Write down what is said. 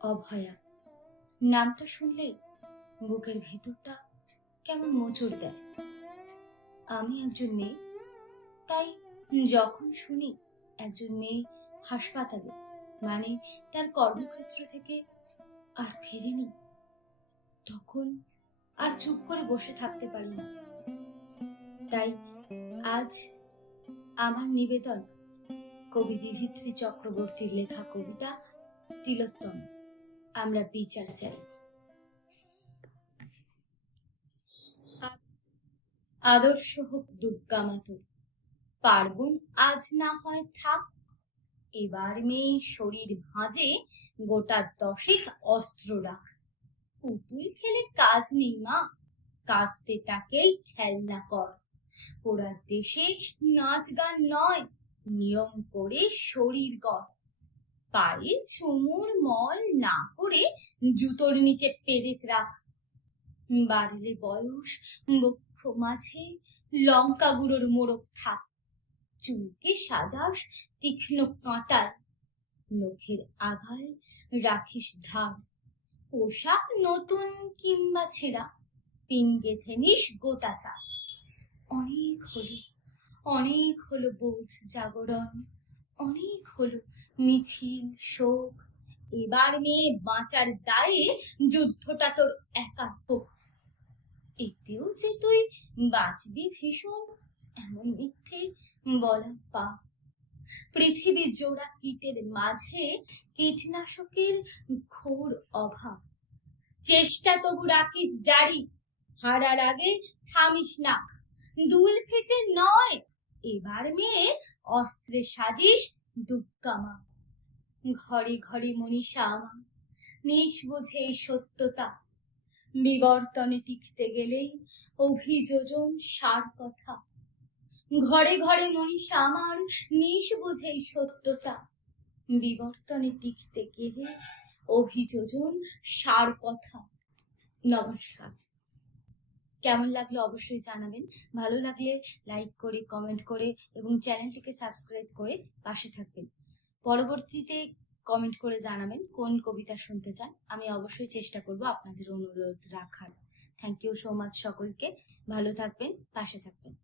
অভয়া নামটা শুনলেই বুকের ভেতরটা কেমন মোচড় দেয়। আমি একজন মেয়ে, তাই যখন শুনি একজন মেয়ে হাসপাতালে, মানে তার কর্মক্ষেত্র থেকে আর ফেরেনি, তখন আর চুপ করে বসে থাকতে পারি না। তাই আজ আমার নিবেদন কবি দিধিত্রী চক্রবর্তীর লেখা কবিতা তিলোত্তম, আমরা বিচার চাই। আদর্শ হোক দুর্গা মাতুর, পার্বণ আজ না হয় থাক, এবার মেয়ে শরীর ভাঁজে গোটা 10 অস্ত্র রাখ। পুতুল খেলে কাজ নেই মা, কাস্তে তাকেই খেলনা কর। ওরা দেশে নাচ গান নয়, নিয়ম করে শরীর গড়। পায়ে চুমুর মল না করে জুতোর নিচে পেরেক রাখ। বাড়লে বয়স বক্ষ মাঝে লঙ্কা গুঁড়োর মোড়ক থাক। চুলকে সাজাস তীক্ষ্ণ কাঁটায়, নখের আগায় রাখিস ধার। পোশাক নতুন কিংবা ছেঁড়া, পিন গেথে নিস গোটা চাল। অনেক হলো বোধ জাগরণ, অনেক হলো মিছিল শোক। এবার মেয়ে বাঁচার দায়ে যুদ্ধটা তোর একার হোক। এতেও যে তুই বাঁচবি ভীষণ, এমন মিথ্যে বলা পাপ। পৃথিবী জোড়া কীটের মাঝে কীটনাশকের ঘোর অভাব। চেষ্টা তবু রাখিস জারি, হারার আগে থামিস না। দুল ফেতে নয়, এবার মেয়ে অস্ত্রে সাজিস দুর্গা মা। ঘরে ঘরে মনীষা আমার, নিষ্বুঝে এই সত্যতা। বিবর্তনে টিকতে গেলেই অভিযোজন সার কথা। ঘরে ঘরে মনীষা আমার, নিষ্বুঝে এই সত্যতা। বিবর্তনে টিকতে গেলে অভিযোজন সার কথা। নমস্কার। কেমন লাগলো অবশ্যই জানাবেন। ভালো লাগলে লাইক করে, কমেন্ট করে এবং চ্যানেলটিকে সাবস্ক্রাইব করে পাশে থাকবেন। পরবর্তীতে কমেন্ট করে জানাবেন কোন কবিতা শুনতে চান। আমি অবশ্যই চেষ্টা করব আপনাদের অনুরোধ রাখার। থ্যাংক ইউ সো মাচ সকলকে। ভালো থাকবেন, পাশে থাকবেন।